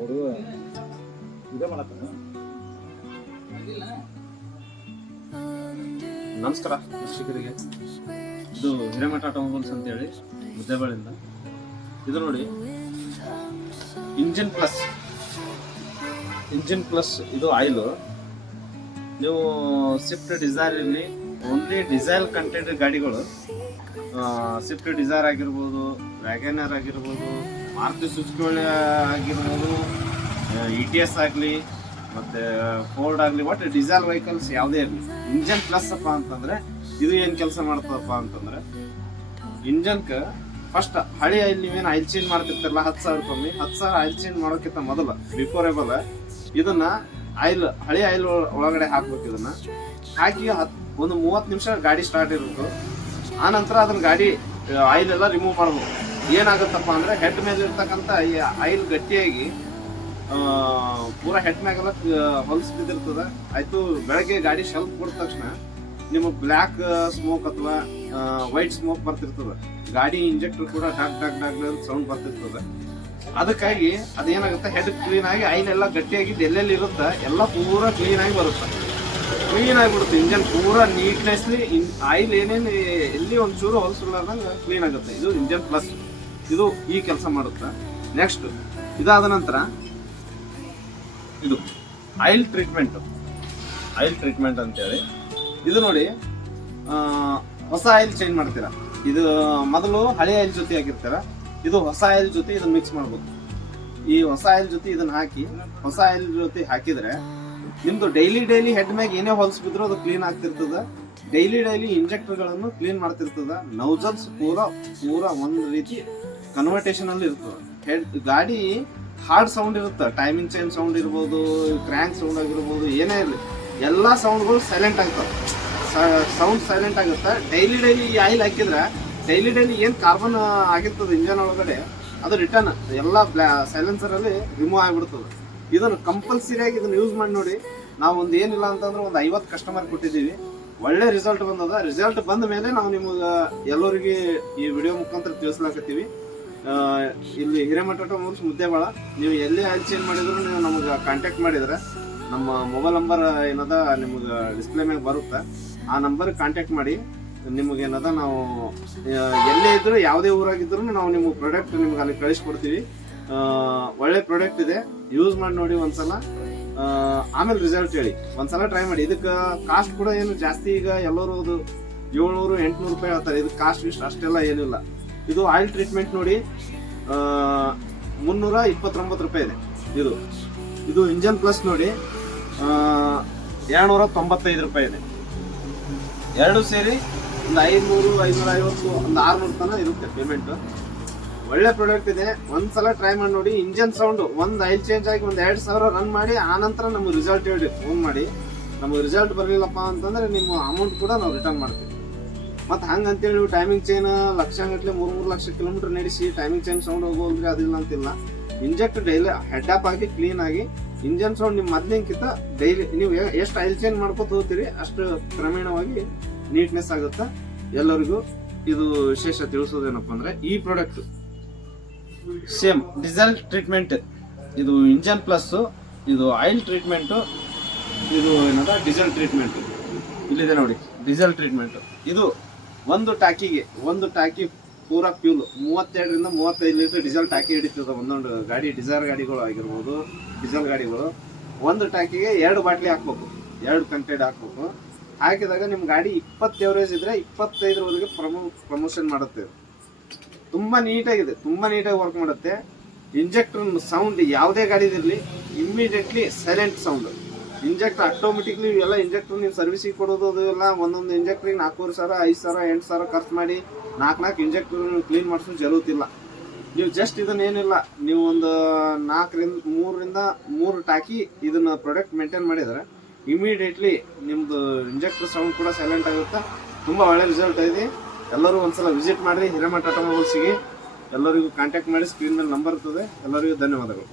ಹುಡುಗ ಇದೇ ಮಾಡತ್ತ. ನಮಸ್ಕಾರ ವೀಕ್ಷಕರಿಗೆ. ಇದು ಹಿರೇಮಠ ಆಟೋಮೊಬೈಲ್ಸ್ ಅಂತೇಳಿ ಮುದ್ದೇಬಾಳಿಂದ. ಇದು ನೋಡಿ ಇಂಜಿನ್ ಪ್ಲಸ್ ಇದು ಆಯಿಲು. ನೀವು ಸ್ವಿಫ್ಟ್ ಡಿಸೈರ್ ಇರಲಿ, ಓನ್ಲಿ ಡೀಸೆಲ್ ಕಂಟೆಂಟ್ ಗಾಡಿಗಳು, ಸ್ವಿಫ್ಟ್ ಡಿಸೈರ್ ಆಗಿರ್ಬೋದು, ವ್ಯಾಗನರ್ ಆಗಿರ್ಬೋದು, ಮಾರುತಿ ಸುಜುಕಿ ಆಗಿರ್ಬೋದು, ETS ಆಗಲಿ ಮತ್ತು ಫೋರ್ಡ್ ಆಗಲಿ, ಒಟ್ಟು ಡೀಸೆಲ್ ವೆಹಿಕಲ್ಸ್ ಯಾವುದೇ ಇರಲಿ, ಇಂಜನ್ ಪ್ಲಸ್ ಅಪ್ಪ ಅಂತಂದರೆ ಇದು ಏನು ಕೆಲಸ ಮಾಡ್ತದಪ್ಪ ಅಂತಂದರೆ, ಇಂಜನ್ಗೆ ಫಸ್ಟ್ ಹಳಿ ಆಯಿಲ್ ನೀವೇನು ಆಯಿಲ್ ಚೇಂಜ್ ಮಾಡ್ತಿರ್ತಾರಲ್ಲ 10,000 ರೂಪಾಯಿ, 10,000 ಆಯಿಲ್ ಚೇಂಜ್ ಮಾಡೋಕ್ಕಿಂತ ಮೊದಲು ಬಿಫೋರೇಬಲ್ ಇದನ್ನ ಹಳಿ ಆಯಿಲ್ ಒಳಗಡೆ ಹಾಕ್ಬೇಕು. ಇದನ್ನ ಹಾಕಿ ಒಂದು 30 ನಿಮಿಷ ಗಾಡಿ ಸ್ಟಾರ್ಟ್ ಇರುತ್ತೆ. ಆನಂತರ ಅದನ್ನ ಗಾಡಿ ಆಯಿಲ್ ಎಲ್ಲ ರಿಮೂವ್ ಮಾಡ್ಬೋದು. ಏನಾಗುತ್ತಪ್ಪ ಅಂದರೆ ಹೆಡ್ ಮೇಲೆ ಇರ್ತಕ್ಕಂಥ ಈ ಆಯಿಲ್ ಗಟ್ಟಿಯಾಗಿ ಪೂರಾ ಹೆಡ್ ಮ್ಯಾಗೆಲ್ಲ ಹೊಲಸು ಬಿದ್ದಿರ್ತದೆ. ಆಯಿತು, ಬೆಳಗ್ಗೆ ಗಾಡಿ ಶೆಲ್ಫ್ ಕೊಟ್ಟ ತಕ್ಷಣ ನಿಮ್ಮ ಬ್ಲ್ಯಾಕ್ ಸ್ಮೋಕ್ ಅಥವಾ ವೈಟ್ ಸ್ಮೋಕ್ ಬರ್ತಿರ್ತದೆ. ಗಾಡಿ ಇಂಜೆಕ್ಟರ್ ಕೂಡ ಡಾಕ್ ಡಾಕ್ ಡಾಕ್ ಸೌಂಡ್ ಬರ್ತಿರ್ತದೆ. ಅದಕ್ಕಾಗಿ ಅದೇನಾಗುತ್ತೆ, ಹೆಡ್ ಕ್ಲೀನ್ ಆಗಿ ಆಯಿಲ್ ಎಲ್ಲ ಗಟ್ಟಿಯಾಗಿ ಎಲ್ಲೆಲ್ಲಿ ಇರುತ್ತೆ ಎಲ್ಲ ಪೂರಾ ಕ್ಲೀನ್ ಆಗಿ ಬರುತ್ತೆ, ಕ್ಲೀನ್ ಆಗಿಬಿಡುತ್ತೆ. ಇಂಜನ್ ಪೂರಾ ನೀಟ್ನೆಸ್ಲಿ ಆಯಿಲ್ ಏನೇನು ಎಲ್ಲಿ ಒಂಚೂರು ಹೊಲಸುಳ್ಳಾರ್ದಂಗೆ ಕ್ಲೀನ್ ಆಗುತ್ತೆ. ಇದು ಇಂಜನ್ ಪ್ಲಸ್, ಇದು ಈ ಕೆಲಸ ಮಾಡುತ್ತೆ. ನೆಕ್ಸ್ಟ್ ಇದಾದ ನಂತರ ಇದು ಆಯಿಲ್ ಟ್ರೀಟ್ಮೆಂಟ್ ಅಂತೇಳಿ, ಇದು ನೋಡಿ ಹೊಸ ಆಯಿಲ್ ಚೇಂಜ್ ಮಾಡ್ತೀರಾ. ಇದು ಮೊದಲು ಹಳೆ ಆಯಿಲ್ ಜೊತೆ ಹಾಕಿರ್ತೀರ, ಇದು ಹೊಸ ಆಯಿಲ್ ಜೊತೆ ಇದನ್ನ ಮಿಕ್ಸ್ ಮಾಡ್ಬೇಕು. ಈ ಹೊಸ ಆಯಿಲ್ ಜೊತೆ ಇದನ್ನ ಹಾಕಿ ಹೊಸ ಆಯಿಲ್ ಜೊತೆ ಹಾಕಿದ್ರೆ ನಿಮ್ದು ಡೈಲಿ ಹೆಡ್ ಮ್ಯಾಗ ಏನೇ ಹೊಲಸು ಬಿದ್ರು ಅದು ಕ್ಲೀನ್ ಆಗ್ತಿರ್ತದ. ಡೈಲಿ ಇಂಜೆಕ್ಟರ್ಗಳನ್ನು ಕ್ಲೀನ್ ಮಾಡ್ತಿರ್ತದ. ನೌಜಲ್ಸ್ ಪೂರಾ ಒಂದು ರೀತಿ ಕನ್ವರ್ಟೇಷನ್ ಅಲ್ಲಿ ಇರ್ತದೆ. ಗಾಡಿ ಹಾರ್ಡ್ ಸೌಂಡ್ ಇರುತ್ತೆ, ಟೈಮಿಂಗ್ ಚೈನ್ ಸೌಂಡ್ ಇರ್ಬೋದು, ಕ್ರ್ಯಾಂಕ್ ಸೌಂಡ್ ಆಗಿರ್ಬೋದು, ಏನೇ ಇರಲಿ ಎಲ್ಲ ಸೌಂಡ್ಗಳು ಸೈಲೆಂಟ್ ಆಗ್ತವೆ. ಸೌಂಡ್ ಸೈಲೆಂಟ್ ಆಗುತ್ತೆ. ಡೈಲಿ ಈ ಆಯಿಲ್ ಹಾಕಿದ್ರೆ ಡೈಲಿ ಏನು ಕಾರ್ಬನ್ ಆಗಿರ್ತದೆ ಇಂಜನ್ ಒಳಗಡೆ ಅದು ರಿಟರ್ನ್ ಎಲ್ಲ ಸೈಲೆನ್ಸರಲ್ಲಿ ರಿಮೂವ್ ಆಗಿಬಿಡ್ತದೆ. ಇದನ್ನು ಕಂಪಲ್ಸರಿಯಾಗಿ ಇದನ್ನು ಯೂಸ್ ಮಾಡಿ ನೋಡಿ. ನಾವು ಒಂದು ಏನಿಲ್ಲ ಅಂತಂದ್ರೆ ಒಂದು 50 ಕಸ್ಟಮರ್ ಕೊಟ್ಟಿದ್ದೀವಿ, ಒಳ್ಳೆ ರಿಸಲ್ಟ್ ಬಂದದ. ರಿಸಲ್ಟ್ ಬಂದ ಮೇಲೆ ನಾವು ನಿಮಗೆ ಎಲ್ಲರಿಗೆ ಈ ವಿಡಿಯೋ ಮುಖಾಂತರ ತಿಳಿಸ್ಲಾಕತ್ತೀವಿ. ಇಲ್ಲಿ ಹಿರೇಮಠ ಆಟೋಮೊಬೈಲ್ಸ್ ಮುದ್ದೇಬಾಳ. ನೀವು ಎಲ್ಲಿ ಆಯಿಲ್ ಚೇಂಜ್ ಮಾಡಿದ್ರು ನೀವು ನಮಗೆ ಕಾಂಟ್ಯಾಕ್ಟ್ ಮಾಡಿದ್ರೆ ನಮ್ಮ ಮೊಬೈಲ್ ನಂಬರ್ ಏನದ ನಿಮಗೆ ಡಿಸ್ಪ್ಲೇ ಮ್ಯಾಗ ಬರುತ್ತೆ. ಆ ನಂಬರ್ಗೆ ಕಾಂಟ್ಯಾಕ್ಟ್ ಮಾಡಿ. ನಿಮಗೇನದ ನಾವು ಎಲ್ಲೇ ಇದ್ದರೂ ಯಾವುದೇ ಊರಾಗಿದ್ರು ನಾವು ನಿಮ್ಮ ಪ್ರಾಡಕ್ಟ್ ನಿಮ್ಗೆ ಅಲ್ಲಿ ಕಳಿಸ್ಕೊಡ್ತೀವಿ. ಒಳ್ಳೆ ಪ್ರಾಡಕ್ಟ್ ಇದೆ, ಯೂಸ್ ಮಾಡಿ ನೋಡಿ ಒಂದ್ಸಲ, ಆಮೇಲೆ ರಿಸಲ್ಟ್ ಹೇಳಿ. ಒಂದ್ಸಲ ಟ್ರೈ ಮಾಡಿ. ಇದಕ್ಕೆ ಕಾಸ್ಟ್ ಕೂಡ ಏನು ಜಾಸ್ತಿ, ಈಗ ಎಲ್ಲರೂ ಅದು 700-800 ರೂಪಾಯಿ ಹೇಳ್ತಾರೆ. ಇದಕ್ಕೆ ಕಾಸ್ಟ್ ಇಷ್ಟು ಅಷ್ಟೆಲ್ಲ ಏನಿಲ್ಲ. ಇದು ಆಯಿಲ್ ಟ್ರೀಟ್ಮೆಂಟ್ ನೋಡಿ 329 ರೂಪಾಯಿ ಇದೆ. ಇದು ಇಂಜನ್ ಪ್ಲಸ್ ನೋಡಿ 295 ರೂಪಾಯಿ ಇದೆ. ಎರಡು ಸೇರಿ ಒಂದು 500, 550, ಒಂದು 600 ತನಕ ಇರುತ್ತೆ ಪೇಮೆಂಟ್. ಒಳ್ಳೆ ಪ್ರಾಡಕ್ಟ್ ಇದೆ, ಒಂದ್ಸಲ ಟ್ರೈ ಮಾಡಿ ನೋಡಿ. ಇಂಜನ್ ಸೌಂಡ್ ಒಂದು ಆಯಿಲ್ ಚೇಂಜ್ ಆಗಿ ಒಂದು 2,000 ರನ್ ಮಾಡಿ ಆನಂತರ ನಮಗೆ ರಿಸಲ್ಟ್ ಹೇಳಿ ಫೋನ್ ಮಾಡಿ. ನಮಗೆ ರಿಸಲ್ಟ್ ಬರಲಿಲ್ಲಪ್ಪ ಅಂತಂದ್ರೆ ನಿಮ್ಮ ಅಮೌಂಟ್ ಕೂಡ ನಾವು ರಿಟರ್ನ್ ಮಾಡ್ತೀವಿ. ಮತ್ತು ಹಂಗಂತೇಳಿ ನೀವು ಟೈಮಿಂಗ್ ಚೈನ್ ಲಕ್ಷಗಟ್ಟಲೆ 3 ಲಕ್ಷ ಕಿಲೋಮೀಟರ್ ನಡೆಸಿ ಟೈಮಿಂಗ್ ಚೈನ್ ಸೌಂಡ್ ಹೋಗೋಲ್ರಿ ಅದಿಲ್ಲ ಅಂತಿಲ್ಲ. ಇಂಜೆಕ್ಟ್ ಡೈಲಿ ಹೆಡ್ ಅಪ್ ಆಗಿ ಕ್ಲೀನ್ ಆಗಿ ಇಂಜನ್ ಸೌಂಡ್ ನಿಮ್ಮ ಮೊದಲಿನಕ್ಕಿಂತ ಡೈಲಿ ನೀವು ಎಷ್ಟು ಆಯಿಲ್ ಚೇಂಜ್ ಮಾಡ್ಕೊತ ಹೋಗ್ತೀರಿ ಅಷ್ಟು ಕ್ರಮೇಣವಾಗಿ ನೀಟ್ನೆಸ್ ಆಗುತ್ತೆ. ಎಲ್ಲರಿಗೂ ಇದು ವಿಶೇಷ ತಿಳಿಸೋದೇನಪ್ಪ ಅಂದ್ರೆ ಈ ಪ್ರಾಡಕ್ಟ್ ಸೇಮ್ ಡೀಸೆಲ್ ಟ್ರೀಟ್ಮೆಂಟ್, ಇದು ಇಂಜನ್ ಪ್ಲಸ್, ಇದು ಆಯಿಲ್ ಟ್ರೀಟ್ಮೆಂಟು, ಇದು ಏನದ ಡೀಸೆಲ್ ಟ್ರೀಟ್ಮೆಂಟ್. ಇಲ್ಲಿದೆ ನೋಡಿ ಡೀಸೆಲ್ ಟ್ರೀಟ್ಮೆಂಟ್. ಇದು ಒಂದು ಟಾಕಿ ಪೂರಾ ಫ್ಯೂಲ್ 32ರಿಂದ 35 ಲೀಟರ್ ಡೀಸೆಲ್ ಟಾಕಿ ಹಿಡಿತದೆ. ಒಂದೊಂದು ಗಾಡಿ ಡಿಸೈರ್ ಗಾಡಿಗಳು ಆಗಿರ್ಬೋದು, ಡೀಸೆಲ್ ಗಾಡಿಗಳು ಒಂದು ಟಾಕಿಗೆ 2 ಬಾಟ್ಲಿ ಹಾಕ್ಬೇಕು, 2 ಕಂಟೆಂಟ್ ಹಾಕ್ಬೇಕು. ಹಾಕಿದಾಗ ನಿಮ್ಮ ಗಾಡಿ 20 ಎವರೇಜ್ ಇದ್ರೆ 25ರವರೆಗೆ ಪ್ರಮೋಷನ್ ಮಾಡುತ್ತೆ. ತುಂಬಾ ನೀಟಾಗಿ ವರ್ಕ್ ಮಾಡುತ್ತೆ. ಇಂಜೆಕ್ಟರ್ ಸೌಂಡ್ ಯಾವುದೇ ಗಾಡಿದಿರಲಿ immediately silent sound. Injector automatically ಎಲ್ಲ ಇಂಜೆಕ್ಟರ್ ನೀವು ಸರ್ವಿಸಿಗೆ ಕೊಡೋದು ಅದು ಎಲ್ಲ ಒಂದೊಂದು ಇಂಜೆಕ್ಟ್ರಿಗೆ 4,500, 5,000, 8,000 ಖರ್ಚು ಮಾಡಿ 4 ಇಂಜೆಕ್ಟರ್ ಕ್ಲೀನ್ ಮಾಡಿಸೋದು ಜರುತ್ತಿಲ್ಲ. ನೀವು ಜಸ್ಟ್ ಇದನ್ನೇನಿಲ್ಲ, ನೀವು ಒಂದು 3ರಿಂದ 3 ಟಾಕಿ ಇದನ್ನ ಪ್ರಾಡಕ್ಟ್ ಮೇಂಟೈನ್ ಮಾಡಿದ್ರೆ ಇಮಿಡಿಯೇಟ್ಲಿ ನಿಮ್ಮದು ಇಂಜೆಕ್ಟರ್ ಸೌಂಡ್ ಕೂಡ ಸೈಲೆಂಟ್ ಆಗುತ್ತೆ. ತುಂಬ ಒಳ್ಳೆ ರಿಸಲ್ಟ್ ಇದೆ. ಎಲ್ಲರೂ ಒಂದ್ಸಲ ವಿಸಿಟ್ ಮಾಡಿರಿ ಹಿರೇಮಠ ಆಟೋಮೊಬೈಲ್ಸ್ಗೆ. ಎಲ್ಲರಿಗೂ ಕಾಂಟ್ಯಾಕ್ಟ್ ಮಾಡಿ, ಸ್ಕ್ರೀನ್ ಮೇಲೆ ನಂಬರ್ ಇರ್ತದೆ. ಎಲ್ಲರಿಗೂ ಧನ್ಯವಾದಗಳು.